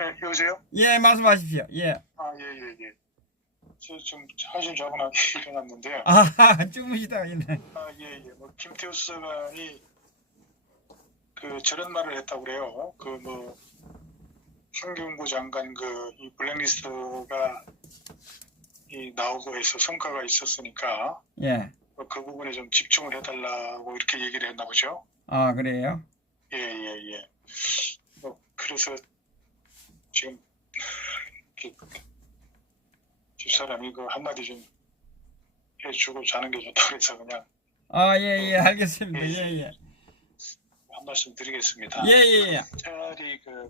여보세요? 예, 말씀하십시오. 예. 예, 예, 예. 저 지금 사실 자고 나 일어났는데, 아, 주무시다가 있네. 예, 예. 뭐, 김태우 수사관이 저런 말을 했다고 그래요. 환경부 장관 이 블랙리스트가 나오고 해서 성과가 있었으니까, 예. 그 부분에 좀 집중을 해달라고 이렇게 얘기를 했나 보죠. 아, 그래요? 예, 예, 예. 그래서 지금, 집사람이 한마디 좀 해주고 자는 게 좋다고 그래서 그냥, 아, 예, 예, 알겠습니다. 예, 예, 예. 한 말씀 드리겠습니다. 예, 예, 예.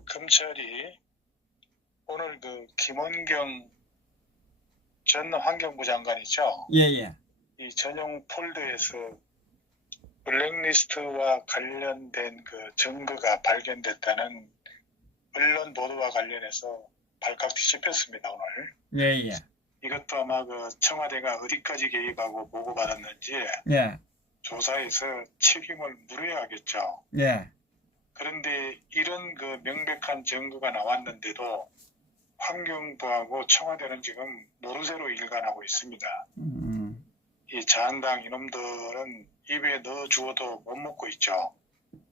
검찰이 오늘 김원경 전 환경부 장관이죠. 예, 예. 이 전용 폴더에서 블랙리스트와 관련된 증거가 발견됐다는 언론 보도와 관련해서 발칵 뒤집혔습니다, 오늘. 예, 예. 이것도 아마 청와대가 어디까지 개입하고 보고받았는지 예. 조사해서 책임을 물어야겠죠. 예. 그런데 이런 명백한 증거가 나왔는데도 환경부하고 청와대는 지금 노르쇠로 일관하고 있습니다. 이 자한당 이놈들은 입에 넣어 주어도 못 먹고 있죠.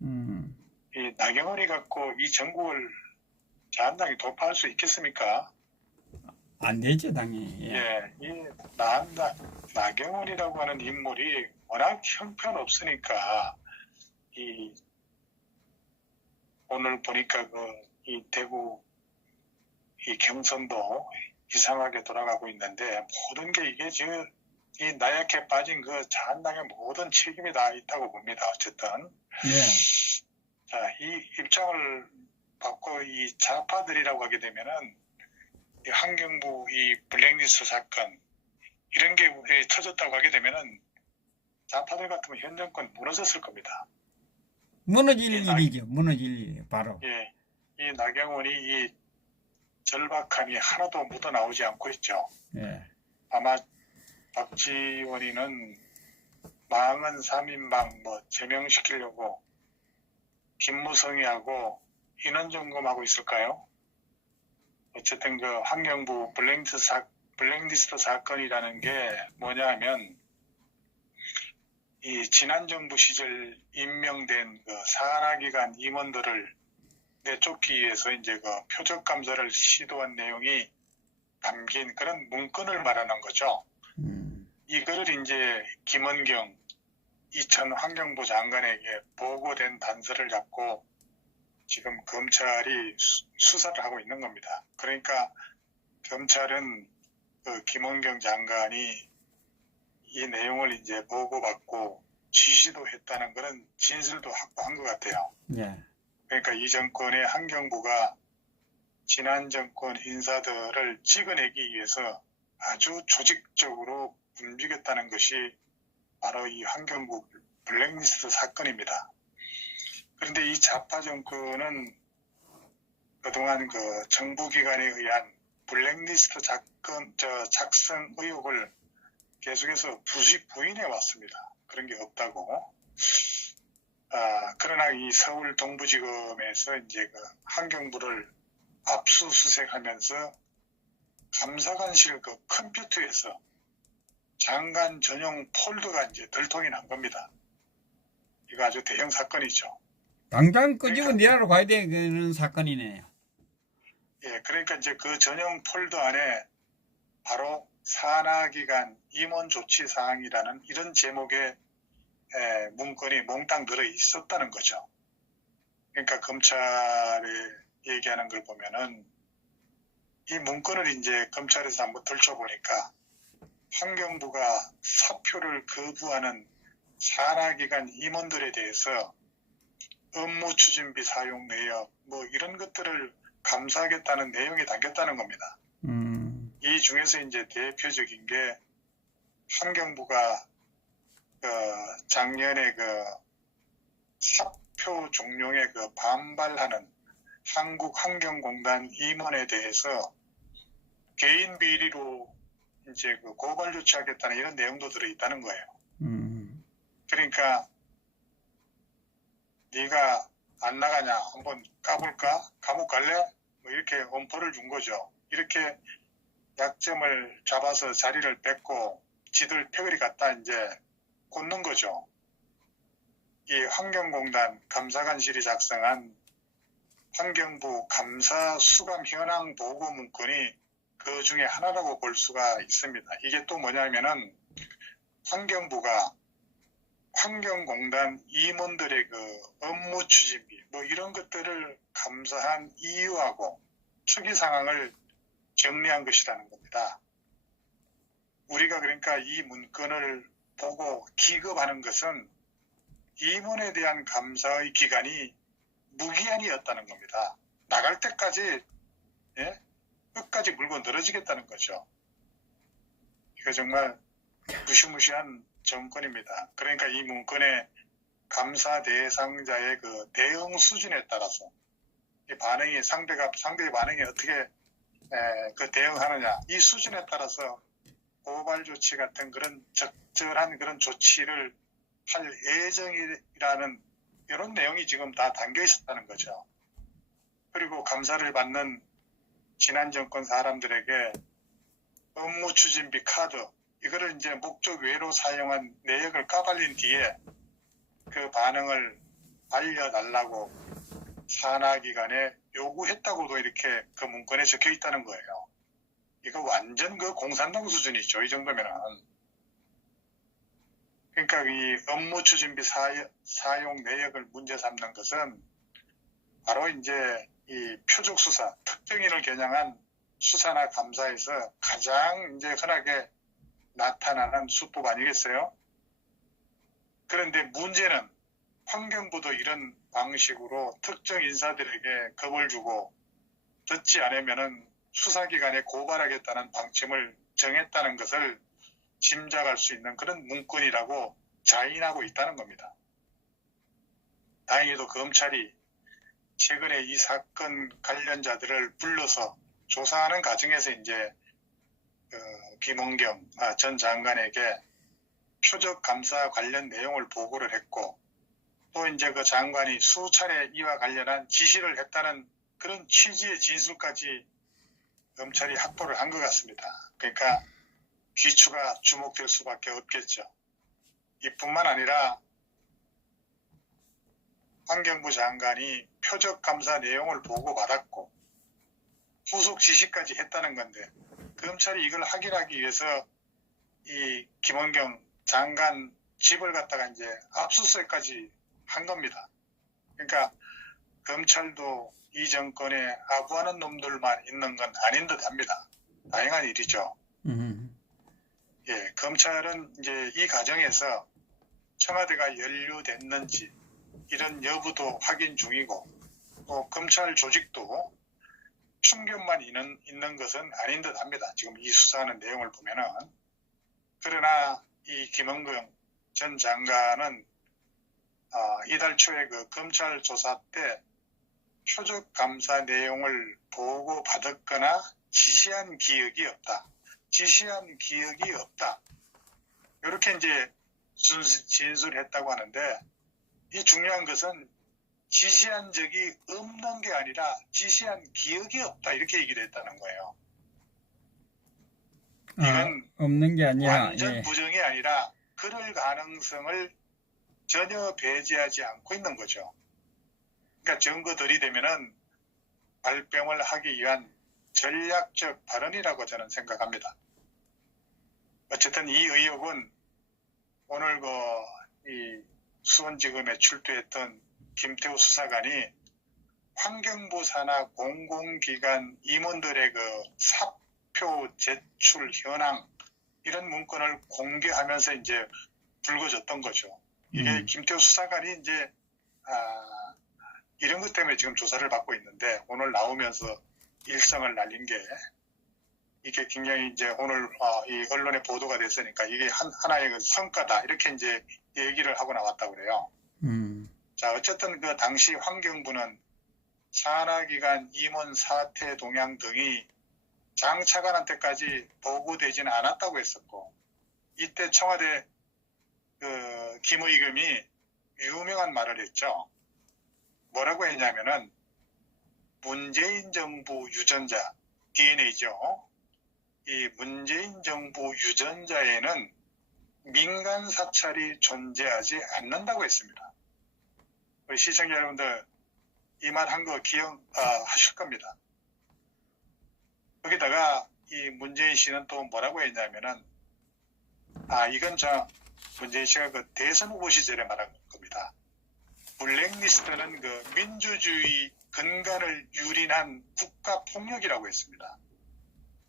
이 나경원이 갖고 이 전국을 자한당이 돌파할 수 있겠습니까? 안 되죠, 당연히. 예. 예, 나경원이라고 하는 인물이 워낙 형편없으니까 오늘 보니까 이 대구 이 경선도 이상하게 돌아가고 있는데 모든 게 이게 지금 이 나약해 빠진 자한당의 모든 책임이 다 있다고 봅니다. 어쨌든 예. 자, 이 입장을 받고 이 좌파들이라고 하게 되면은 이 환경부 이 블랙리스트 사건 이런 게 터졌다고 하게 되면은 좌파들 같으면 현 정권 무너졌을 겁니다. 무너질 일이죠. 무너질 일이에요. 바로. 예, 이 나경원이 이 절박함이 하나도 묻어나오지 않고 있죠. 예. 아마 박지원이는 망은 3인방 제명시키려고 김무성이하고 인원점검하고 있을까요? 어쨌든 환경부 블랙리스트 사건이라는 게 뭐냐면 이 지난 정부 시절 임명된 산하기관 임원들을 내쫓기 위해서 이제 표적 감사를 시도한 내용이 담긴 그런 문건을 말하는 거죠. 이거를 이제 김원경 전 환경부 장관에게 보고된 단서를 잡고 지금 검찰이 수사를 하고 있는 겁니다. 그러니까 검찰은 김원경 장관이 이 내용을 이제 보고받고 지시도 했다는 그런 진술도 확보한 것 같아요. 예. 그러니까 이 정권의 환경부가 지난 정권 인사들을 찍어내기 위해서 아주 조직적으로 움직였다는 것이 바로 이 환경부 블랙리스트 사건입니다. 그런데 이 좌파 정권은 그동안 정부기관에 의한 블랙리스트 작성 의혹을 계속해서 부인해 왔습니다. 그런 게 없다고. 그러나 이 서울 동부지검에서 이제 환경부를 압수수색하면서 감사관실 컴퓨터에서 장관 전용 폴더가 이제 들통이 난 겁니다. 이거 아주 대형 사건이죠. 당장 끄집어 내라로 가야 되는 사건이네요. 예, 그러니까 이제 전용 폴더 안에 바로 산하기관 임원 조치 사항이라는 이런 제목의 문건이 몽땅 들어 있었다는 거죠. 그러니까 검찰이 얘기하는 걸 보면은 이 문건을 이제 검찰에서 한번 들춰보니까 환경부가 사표를 거부하는 산하기관 임원들에 대해서 업무 추진비 사용 내역 이런 것들을 감사하겠다는 내용이 담겼다는 겁니다. 이 중에서 이제 대표적인 게 환경부가 작년에 사표 종용에 반발하는 한국환경공단 임원에 대해서 개인 비리로 이제 고발 조치하겠다는 이런 내용도 들어있다는 거예요. 그러니까 네가 안 나가냐 한번 까볼까? 감옥 갈래? 뭐 이렇게 엄포를 준 거죠. 이렇게 약점을 잡아서 자리를 뺏고 지들 패거리 갖다 이제 꽂는 거죠. 이 환경공단 감사관실이 작성한 환경부 감사 수감 현황 보고 문건이 그 중에 하나라고 볼 수가 있습니다. 이게 또 뭐냐면은 환경부가 환경공단 임원들의 그 업무 추진비 뭐 이런 것들을 감사한 이유하고 추기 상황을 정리한 것이라는 겁니다. 우리가 그러니까 이 문건을 보고 기겁하는 것은 임원에 대한 감사의 기간이 무기한이었다는 겁니다. 나갈 때까지 끝까지 물고 늘어지겠다는 거죠. 이거 정말 무시무시한 정권입니다. 그러니까 이 문건의 감사 대상자의 그 대응 수준에 따라서 이 반응이 상대의 반응이 어떻게 그 대응하느냐 이 수준에 따라서 고발 조치 같은 그런 적절한 그런 조치를 할 예정이라는 이런 내용이 지금 다 담겨 있었다는 거죠. 그리고 감사를 받는 지난 정권 사람들에게 업무 추진비 카드 이거를 이제 목적 외로 사용한 내역을 까발린 뒤에 그 반응을 알려달라고 산하기관에 요구했다고도 이렇게 그 문건에 적혀 있다는 거예요. 이거 완전 그 공산당 수준이죠. 이 정도면은. 그러니까 이 업무 추진비 사용 내역을 문제 삼는 것은 바로 이제 이 표적 수사, 특정인을 겨냥한 수사나 감사에서 가장 이제 흔하게 나타나는 수법 아니겠어요? 그런데 문제는 환경부도 이런 방식으로 특정 인사들에게 겁을 주고 듣지 않으면은 수사기관에 고발하겠다는 방침을 정했다는 것을 짐작할 수 있는 그런 문건이라고 자인하고 있다는 겁니다. 다행히도 검찰이 최근에 이 사건 관련자들을 불러서 조사하는 과정에서 이제 김은경 전 장관에게 표적 감사 관련 내용을 보고를 했고 또 이제 그 장관이 수차례 이와 관련한 지시를 했다는 그런 취지의 진술까지 검찰이 확보를 한 것 같습니다. 그러니까 귀추가 주목될 수밖에 없겠죠. 이뿐만 아니라 환경부 장관이 표적 감사 내용을 보고받았고 후속 지시까지 했다는 건데 검찰이 이걸 확인하기 위해서 이 김원경 장관 집을 갖다가 이제 압수수색까지 한 겁니다. 그러니까 검찰도 이 정권에 아부하는 놈들만 있는 건 아닌 듯 합니다. 다행한 일이죠. 예, 검찰은 이제 이 과정에서 청와대가 연루됐는지 이런 여부도 확인 중이고 또 검찰 조직도 충격만 있는 것은 아닌 듯 합니다. 지금 이 수사하는 내용을 보면은. 그러나 이 김은경 전 장관은 이달 초에 그 검찰 조사 때 표적 감사 내용을 보고 받았거나 지시한 기억이 없다. 이렇게 이제 진술했다고 하는데 이 중요한 것은 지시한 적이 없는 게 아니라 지시한 기억이 없다 이렇게 얘기를 했다는 거예요. 이건 없는 게 아니라 완전 부정이 아니라 그럴 가능성을 전혀 배제하지 않고 있는 거죠. 그러니까 증거들이 되면은 발뺌을 하기 위한 전략적 발언이라고 저는 생각합니다. 어쨌든 이 의혹은 오늘 이 수원지검에 출두했던 김태우 수사관이 환경부 산하 공공기관 임원들의 그 사표 제출 현황 이런 문건을 공개하면서 이제 불거졌던 거죠. 이게 김태우 수사관이 이제 이런 것 때문에 지금 조사를 받고 있는데 오늘 나오면서 일성을 날린 게 이게 굉장히 이제 오늘 이 언론에 보도가 됐으니까 이게 하나의 그 성과다 이렇게 이제 얘기를 하고 나왔다고 그래요. 자, 어쨌든 그 당시 환경부는 산하기관 임원 사퇴 동향 등이 장 차관한테까지 보고되지는 않았다고 했었고 이때 청와대 그 김의겸이 유명한 말을 했죠. 뭐라고 했냐면은 문재인 정부 유전자 DNA죠. 이 문재인 정부 유전자에는 민간 사찰이 존재하지 않는다고 했습니다. 우리 시청자 여러분들 이 말 한 거 기억하실 겁니다. 거기다가 이 문재인 씨는 또 뭐라고 했냐면은 이건 문재인 씨가 그 대선 후보 시절에 말한 겁니다. 블랙리스트는 그 민주주의 근간을 유린한 국가 폭력이라고 했습니다.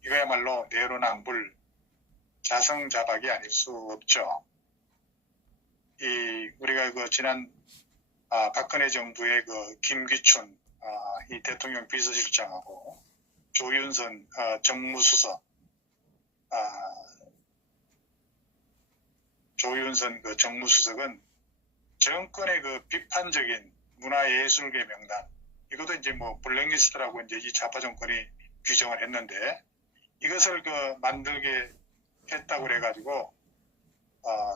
이거야말로 내로남불 자성자박이 아닐 수 없죠. 우리가 그 지난 박근혜 정부의 그 김기춘 이 대통령 비서실장하고 조윤선 정무수석 조윤선 그 정무수석은 정권의 그 비판적인 문화예술계 명단, 이것도 이제 뭐 블랙리스트라고 이제 이 좌파 정권이 규정을 했는데 이것을 그 만들게 했다고 그래가지고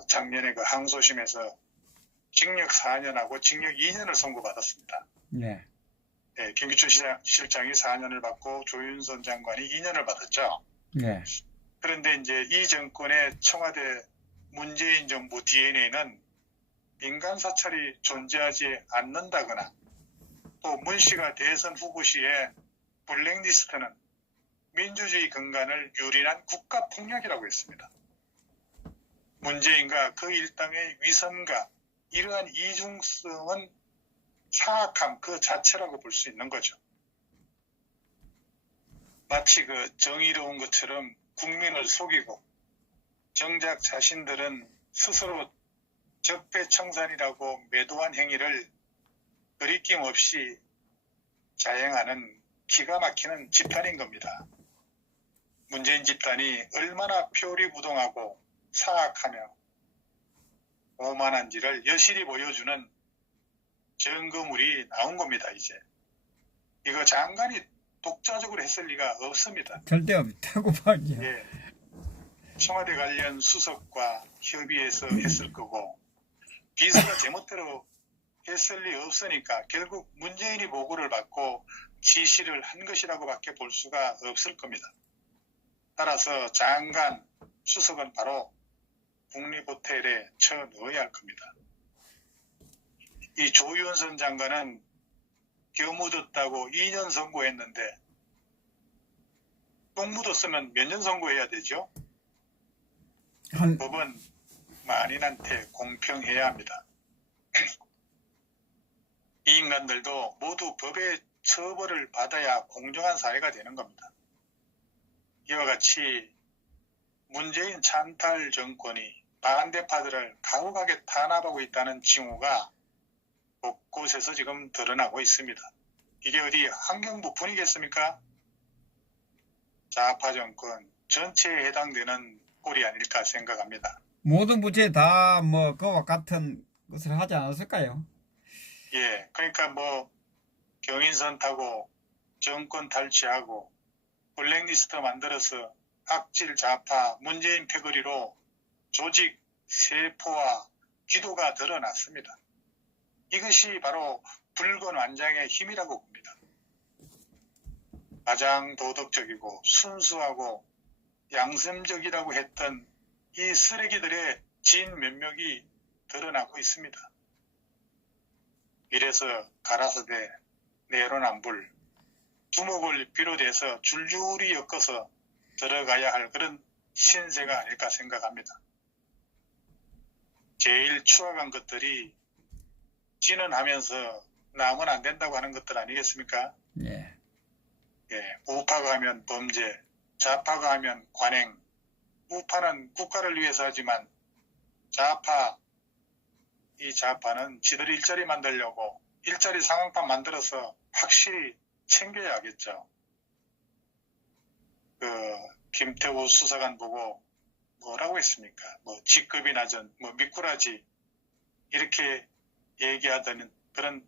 작년에 그 항소심에서 징역 4년하고 징역 2년을 선고받았습니다. 네. 네, 김기춘 실장이 4년을 받고 조윤선 장관이 2년을 받았죠. 네. 그런데 이제 이 정권의 청와대 문재인 정부 DNA는 민간 사찰이 존재하지 않는다거나 또 문 씨가 대선 후보 시에 블랙리스트는 민주주의 근간을 유린한 국가 폭력이라고 했습니다. 문재인과 그 일당의 위선과 이러한 이중성은 사악함 그 자체라고 볼 수 있는 거죠. 마치 그 정의로운 것처럼 국민을 속이고 정작 자신들은 스스로 적폐청산이라고 매도한 행위를 거리낌 없이 자행하는 기가 막히는 집단인 겁니다. 문재인 집단이 얼마나 표리부동하고 사악하며 오만한지를 여실히 보여주는 증거물이 나온 겁니다. 이제 이거 장관이 독자적으로 했을 리가 없습니다. 절대 없다고 봐야죠. 예, 청와대 관련 수석과 협의해서 했을 거고 비서가 제멋대로 했을 리 없으니까 결국 문재인이 보고를 받고 지시를 한 것이라고밖에 볼 수가 없을 겁니다. 따라서 장관, 수석은 바로 국립호텔에 쳐넣어야 할 겁니다. 이 조윤선 장관은 겨 묻었다고 2년 선고했는데 똥 묻었으면 몇 년 선고해야 되죠? 법은 만인한테 공평해야 합니다. 이 인간들도 모두 법의 처벌을 받아야 공정한 사회가 되는 겁니다. 이와 같이 문재인 찬탈 정권이 반대파들을 가혹하게 탄압하고 있다는 징후가 곳곳에서 지금 드러나고 있습니다. 이게 어디 환경부 뿐이겠습니까? 좌파 정권 전체에 해당되는 꼴이 아닐까 생각합니다. 모든 부처에 다 뭐 그와 같은 것을 하지 않았을까요? 예, 그러니까 뭐 경인선 타고 정권 탈취하고 블랙리스트 만들어서 악질 좌파 문재인 패거리로 조직 세포와 기도가 드러났습니다. 이것이 바로 붉은 완장의 힘이라고 봅니다. 가장 도덕적이고 순수하고 양심적이라고 했던 이 쓰레기들의 진면목이 드러나고 있습니다. 이래서 가라사대, 내로남불, 두목을 비롯해서 줄줄이 엮어서 들어가야 할 그런 신세가 아닐까 생각합니다. 제일 추악한 것들이 진언하면서 나오면 안 된다고 하는 것들 아니겠습니까? 예. 예, 우파가 하면 범죄, 좌파가 하면 관행. 우파는 국가를 위해서 하지만 이 좌파는 지들 일자리 만들려고 일자리 상황판 만들어서 확실히 챙겨야겠죠. 김태우 수사관 보고 뭐라고 했습니까? 뭐 직급이 낮은 미꾸라지 이렇게 얘기하던 그런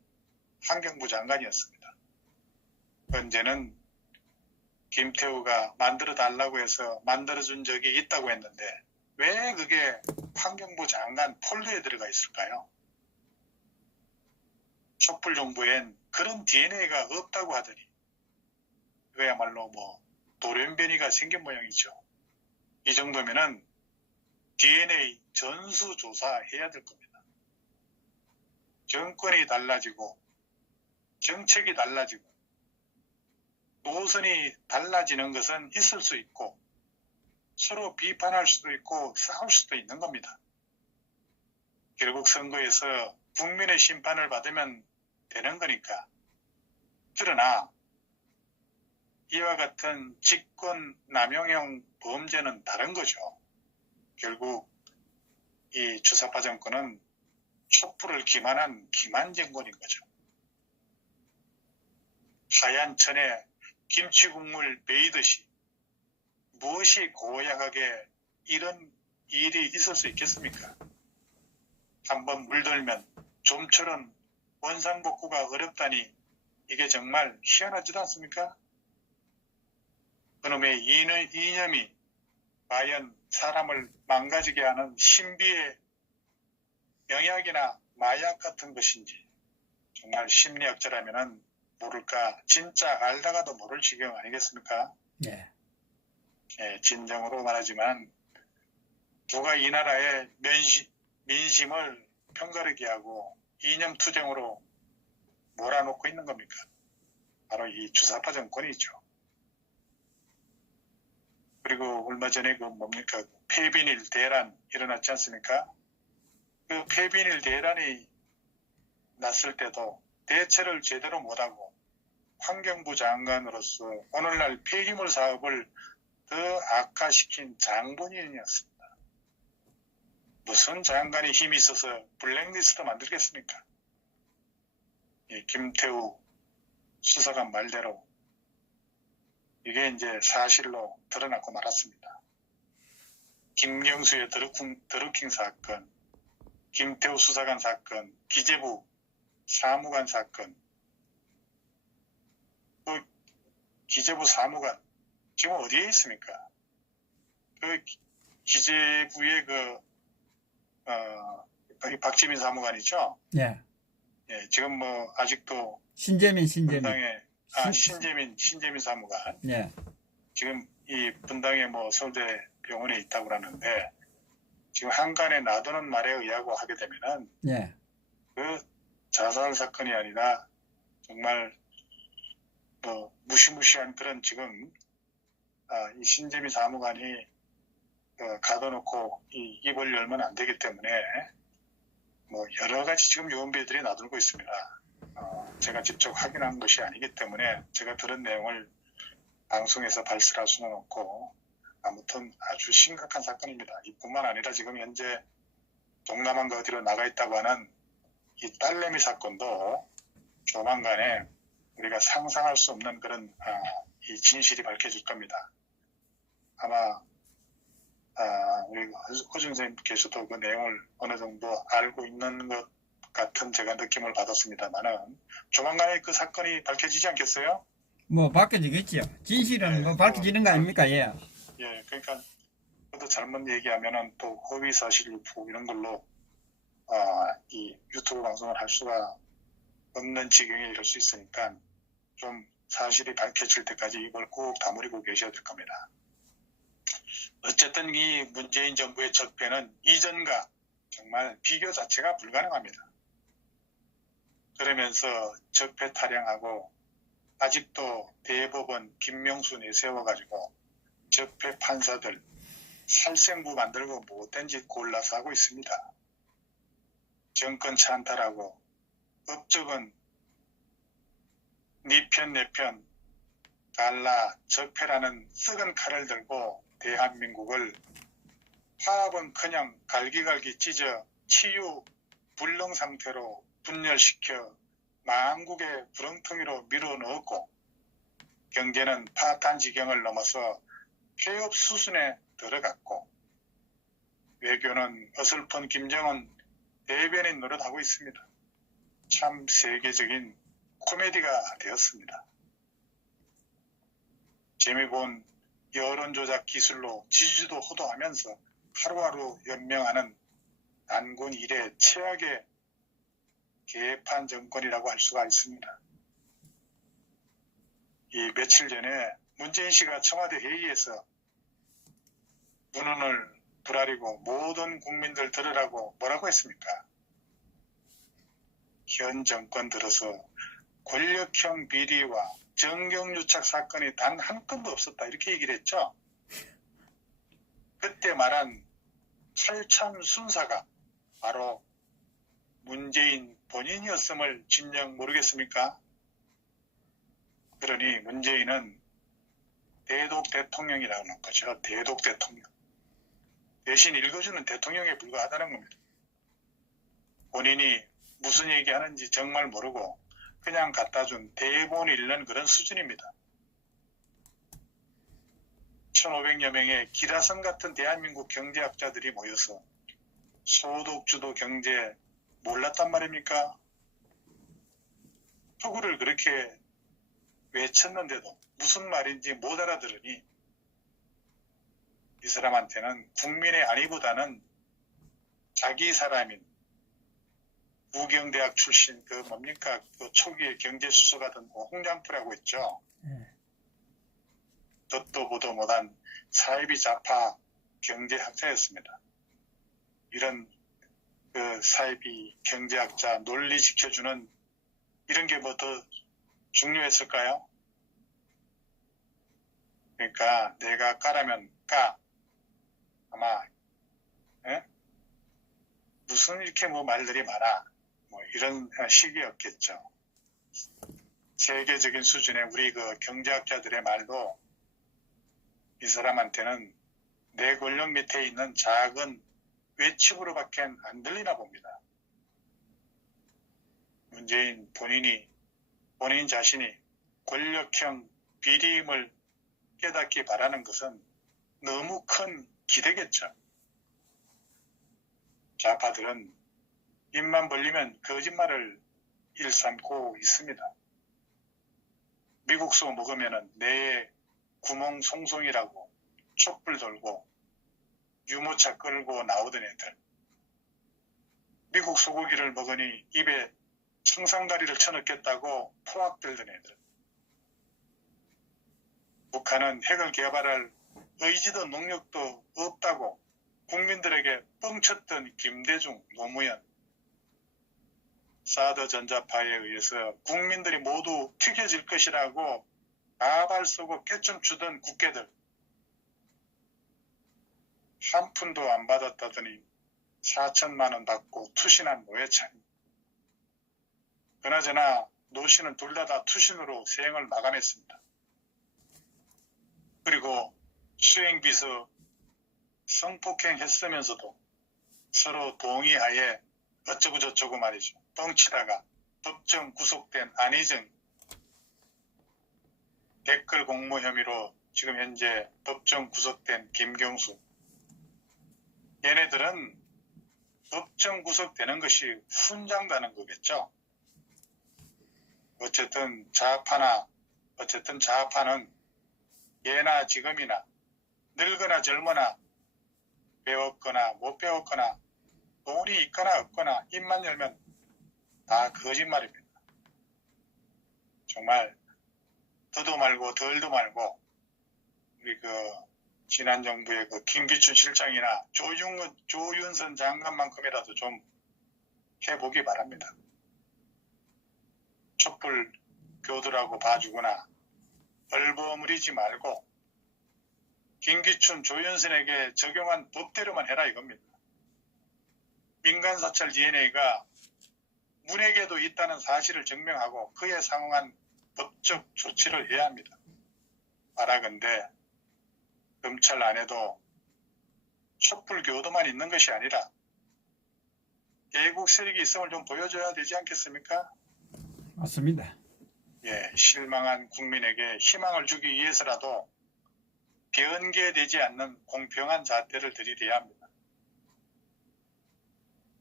환경부 장관이었습니다. 언제는 김태우가 만들어 달라고 해서 만들어준 적이 있다고 했는데 왜 그게 환경부 장관 폴더에 들어가 있을까요? 촛불 정부엔 그런 DNA가 없다고 하더니 그야말로 뭐 돌연변이가 생긴 모양이죠. 이 정도면은 DNA 전수조사 해야 될 겁니다. 정권이 달라지고 정책이 달라지고 노선이 달라지는 것은 있을 수 있고 서로 비판할 수도 있고 싸울 수도 있는 겁니다. 결국 선거에서 국민의 심판을 받으면 되는 거니까. 그러나 이와 같은 직권 남용형 범죄는 다른 거죠. 결국 이 주사파 정권은 촛불을 기만한 기만 정권인 거죠. 하얀 천에 김치 국물 베이듯이 무엇이 고약하게 이런 일이 있을 수 있겠습니까? 한번 물들면 좀처럼 원상복구가 어렵다니 이게 정말 희한하지도 않습니까? 그놈의 이념이 과연 사람을 망가지게 하는 신비의 영약이나 마약 같은 것인지 정말 심리학자라면은 모를까 진짜 알다가도 모를 지경 아니겠습니까? 예. 예, 진정으로 말하지만 누가 이 나라의 민심을 편가르게 하고 이념투쟁으로 몰아놓고 있는 겁니까? 바로 이 주사파 정권이죠. 그리고 얼마 전에 그 뭡니까? 폐비닐 대란 일어났지 않습니까? 그 폐비닐 대란이 났을 때도 대처를 제대로 못하고 환경부 장관으로서 오늘날 폐기물 사업을 더 악화시킨 장본인이었습니다. 무슨 장관이 힘이 있어서 블랙리스트 만들겠습니까? 김태우 수사관 말대로 이게 이제 사실로 드러나고 말았습니다. 김경수의 드루킹 사건, 김태우 수사관 사건, 기재부 사무관 사건, 그 기재부 사무관 지금 어디에 있습니까? 그 기재부의 박지민 사무관이죠. 예. 예, 지금 뭐 아직도 신재민. 분당에 신재민 사무관. 예. 지금 이 분당에 뭐 서울대 병원에 있다고 그러는데 지금 한간에 놔두는 말에 의하고 하게 되면은 예. 그 자살 사건이 아니라 정말 뭐 무시무시한 그런 지금 이 신재민 사무관이 가둬놓고 이 입을 열면 안 되기 때문에 뭐 여러 가지 지금 유언비들이 나돌고 있습니다. 제가 직접 확인한 것이 아니기 때문에 제가 들은 내용을 방송에서 발설할 수는 없고 아무튼 아주 심각한 사건입니다. 이뿐만 아니라 지금 현재 동남아가 어디로 나가 있다고 하는 이 딸내미 사건도 조만간에 우리가 상상할 수 없는 그런 이 진실이 밝혀질 겁니다. 아마 우리 허준 선생님께서도 그 내용을 어느 정도 알고 있는 것 같은 제가 느낌을 받았습니다만은 조만간에 그 사건이 밝혀지지 않겠어요? 뭐 밝혀지겠죠. 진실은 네, 뭐 밝혀지는 거 아닙니까? 예. 예, 그러니까 또 잘못 얘기하면은 또 허위 사실 유포 이런 걸로 이 유튜브 방송을 할 수가 없는 지경에 이를 수 있으니까 좀 사실이 밝혀질 때까지 이걸 꼭 다물고 계셔야 될 겁니다. 어쨌든 이 문재인 정부의 적폐는 이전과 정말 비교 자체가 불가능합니다. 그러면서 적폐 타령하고 아직도 대법원 김명수 내세워가지고 적폐 판사들 살생부 만들고 못된 짓 골라서 하고 있습니다. 정권 찬탈하고 업적은 네 편 내 편 갈라 적폐라는 썩은 칼을 들고 대한민국을 화합은커녕 갈기갈기 찢어 치유 불능 상태로 분열시켜 만국의 구렁텅이로 밀어넣었고 경제는 파탄 지경을 넘어서 폐업 수순에 들어갔고 외교는 어설픈 김정은 대변인 노릇하고 있습니다. 참 세계적인 코미디가 되었습니다. 재미본 여론조작 기술로 지지도 호도하면서 하루하루 연명하는 단군 이래 최악의 개판 정권이라고 할 수가 있습니다. 이 며칠 전에 문재인 씨가 청와대 회의에서 문헌을 부라리고 모든 국민들 들으라고 뭐라고 했습니까? 현 정권 들어서 권력형 비리와 정경유착 사건이 단 한 건도 없었다 이렇게 얘기를 했죠. 그때 말한 철참 순사가 바로 문재인 본인이었음을 진정 모르겠습니까? 그러니 문재인은 대독 대통령이라는 거죠. 대독 대통령. 대신 읽어주는 대통령에 불과하다는 겁니다. 본인이 무슨 얘기하는지 정말 모르고 그냥 갖다 준 대본 읽는 그런 수준입니다. 1500여 명의 기라성 같은 대한민국 경제학자들이 모여서 소득주도 경제 몰랐단 말입니까? 투구를 그렇게 외쳤는데도 무슨 말인지 못 알아들으니 이 사람한테는 국민의 안위보다는 자기 사람인 부경대학 출신 그 뭡니까 그 초기에 경제수석하던 홍장프라고 있죠. 듣도 보도 못한 사이비 좌파 경제학자였습니다. 이런 그 사이비 경제학자 논리 지켜주는 이런 게 뭐 더 중요했을까요? 그러니까 내가 까라면 까 아마 무슨 이렇게 뭐 말들이 많아 뭐 이런 식이었겠죠. 세계적인 수준의 우리 그 경제학자들의 말도 이 사람한테는 내 권력 밑에 있는 작은 외침으로밖에 안 들리나 봅니다. 문재인 본인 자신이 권력형 비리임을 깨닫기 바라는 것은 너무 큰 기대겠죠. 좌파들은 입만 벌리면 거짓말을 일삼고 있습니다. 미국소 먹으면 뇌에 구멍 송송이라고 촛불 돌고 유모차 끌고 나오던 애들. 미국 소고기를 먹으니 입에 청산가리를 쳐넣겠다고 포악 들던 애들. 북한은 핵을 개발할 의지도 능력도 없다고 국민들에게 뻥쳤던 김대중, 노무현, 사드 전자파에 의해서 국민들이 모두 튀겨질 것이라고 가발 쏘고 깨점 주던 국회들 한 푼도 안 받았다더니 4천만 원 받고 투신한 노회찬. 그나저나 노씨는 둘 다 투신으로 생을 마감했습니다. 그리고 수행비서 성폭행했으면서도 서로 동의하에 어쩌고저쩌고 말이죠. 뻥치다가 법정 구속된 안희정 댓글 공모 혐의로 지금 현재 법정 구속된 김경수. 얘네들은 법정 구속되는 것이 훈장다는 거겠죠. 어쨌든 좌파는 예나 지금이나 늙거나 젊거나 배웠거나 못 배웠거나 돈이 있거나 없거나 입만 열면 다 거짓말입니다. 정말 더도 말고 덜도 말고 우리 그 지난 정부의 그 김기춘 실장이나 조윤선 장관만큼이라도 좀 해보기 바랍니다. 촛불 교두라고 봐주거나 얼버무리지 말고 김기춘, 조윤선에게 적용한 법대로만 해라 이겁니다. 민간사찰 DNA가 문에게도 있다는 사실을 증명하고 그에 상응한 법적 조치를 해야 합니다. 바라건대 검찰 안에도 촛불 교도만 있는 것이 아니라 애국 세력이 있음을 좀 보여줘야 되지 않겠습니까? 맞습니다. 예, 실망한 국민에게 희망을 주기 위해서라도 변개되지 않는 공평한 잣대를 들이대야 합니다.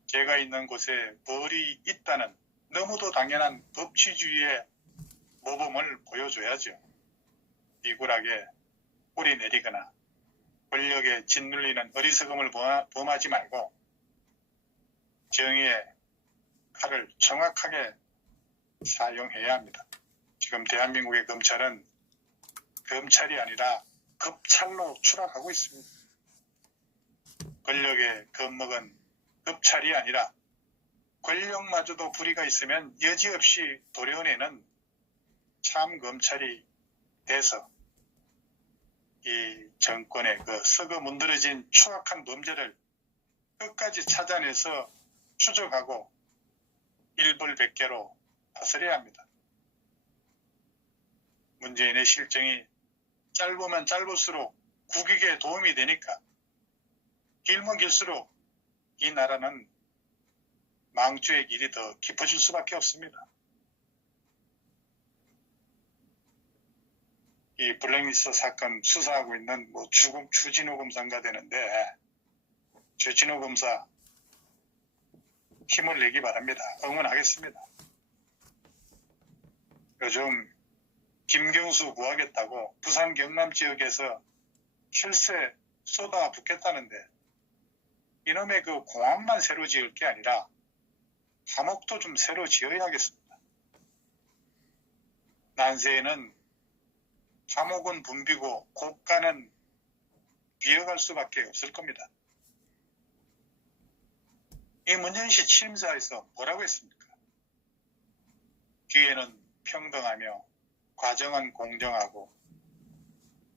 제가 있는 곳에 벌이 있다는 너무도 당연한 법치주의의 모범을 보여줘야죠. 비굴하게 뿌리 내리거나 권력에 짓눌리는 어리석음을 범하지 말고 정의의 칼을 정확하게 사용해야 합니다. 지금 대한민국의 검찰은 검찰이 아니라 급찰로 추락하고 있습니다. 권력에 겁먹은 급찰이 아니라 권력마저도 불의가 있으면 여지없이 도려내는 참 검찰이 돼서 이 정권의 그 썩어 문드러진 추악한 범죄를 끝까지 찾아내서 추적하고 일벌백계로 다스려야 합니다. 문재인의 실정이 짧으면 짧을수록 국익에 도움이 되니까 길면 길수록 이 나라는 망주의 길이 더 깊어질 수밖에 없습니다. 이 블랙리스트 사건 수사하고 있는 주진우 검사가 되는데 주진우 검사 힘을 내기 바랍니다. 응원하겠습니다. 요즘 김경수 구하겠다고 부산 경남 지역에서 혈세 쏟아붓겠다는데 이놈의 그 공항만 새로 지을 게 아니라 감옥도 좀 새로 지어야겠습니다. 난세에는 감옥은 붐비고 고가는 비어갈 수밖에 없을 겁니다. 이 문재인 씨 취임사에서 뭐라고 했습니까? 기회는 평등하며 과정은 공정하고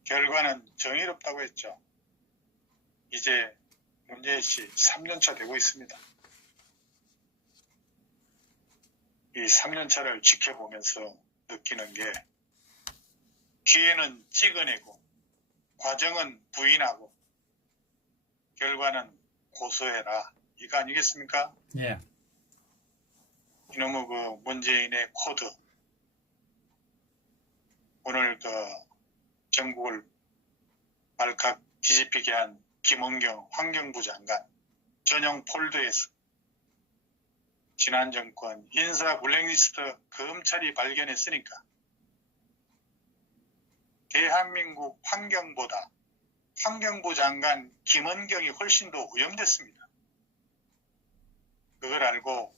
결과는 정의롭다고 했죠. 이제 문재인 씨 3년차 되고 있습니다. 이 3년차를 지켜보면서 느끼는 게 기회는 찍어내고 과정은 부인하고 결과는 고소해라. 이거 아니겠습니까? 예. 이놈의 그 문재인의 코드 오늘 그 전국을 발칵 뒤집히게 한 김원경 환경부 장관 전용 폴더에서 지난 정권 인사 블랙리스트 검찰이 발견했으니까 대한민국 환경보다 환경부 장관 김원경이 훨씬 더 오염됐습니다. 그걸 알고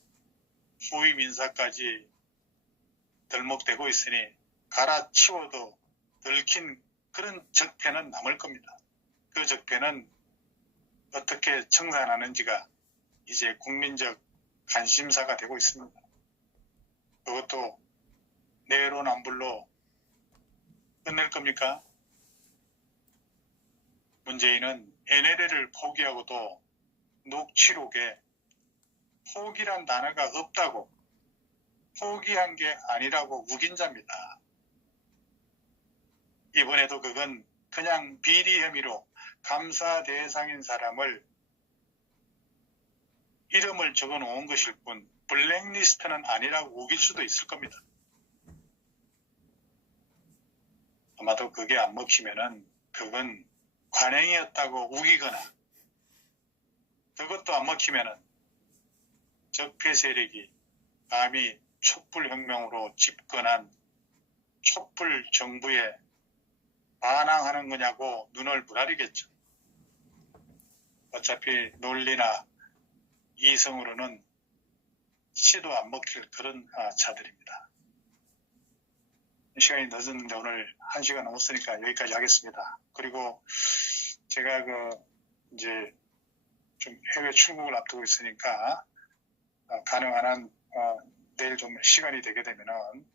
후임 인사까지 덜먹대고 있으니 갈아치워도 덜킨 그런 적폐는 남을 겁니다. 그 적폐는 어떻게 청산하는지가 이제 국민적 관심사가 되고 있습니다. 그것도 내로남불로 끝낼 겁니까? 문재인은 NLL을 포기하고도 녹취록에 포기란 단어가 없다고 포기한 게 아니라고 우긴 자입니다. 이번에도 그건 그냥 비리 혐의로 감사 대상인 사람을 이름을 적어 놓은 것일 뿐 블랙리스트는 아니라고 우길 수도 있을 겁니다. 아마도 그게 안 먹히면은 그건 관행이었다고 우기거나 그것도 안 먹히면은 적폐 세력이 감히 촛불혁명으로 집권한 촛불 정부에 반항하는 거냐고 눈을 부라리겠죠. 어차피 논리나 이성으로는 시도 안 먹힐 그런 자들입니다. 시간이 늦었는데 오늘 1시간 넘었으니까 여기까지 하겠습니다. 그리고 제가 이제 좀 해외 출국을 앞두고 있으니까 가능한 한 내일 좀 시간이 되게 되면은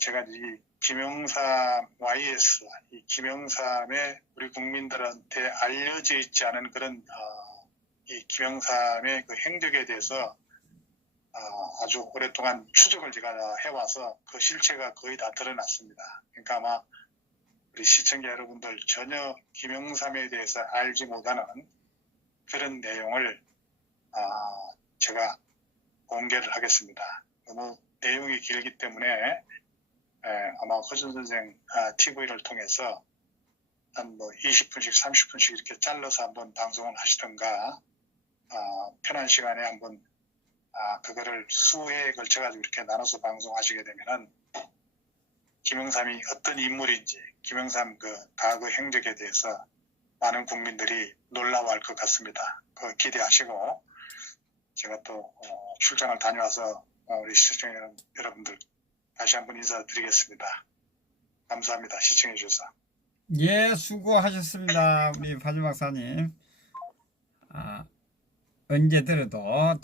제가 이 김영삼 YS, 이 김영삼의 우리 국민들한테 알려져 있지 않은 그런 이 김영삼의 그 행적에 대해서 아주 오랫동안 추적을 제가 해와서 그 실체가 거의 다 드러났습니다. 그러니까 아마 우리 시청자 여러분들 전혀 김영삼에 대해서 알지 못하는 그런 내용을 제가 공개를 하겠습니다. 너무 내용이 길기 때문에 아마 허준 선생 TV를 통해서 한 20분씩 30분씩 이렇게 잘라서 한번 방송을 하시던가 편한 시간에 한번 그거를 수회에 걸쳐가지고 이렇게 나눠서 방송하시게 되면은 김영삼이 어떤 인물인지 김영삼 그 과거 행적에 대해서 많은 국민들이 놀라워할 것 같습니다. 그거 기대하시고 제가 또 출장을 다녀와서 우리 시청자 여러분들 다시 한번 인사드리겠습니다. 감사합니다. 시청해 주셔서. 예, 수고하셨습니다. 우리 바지 박사님. 언제 들어도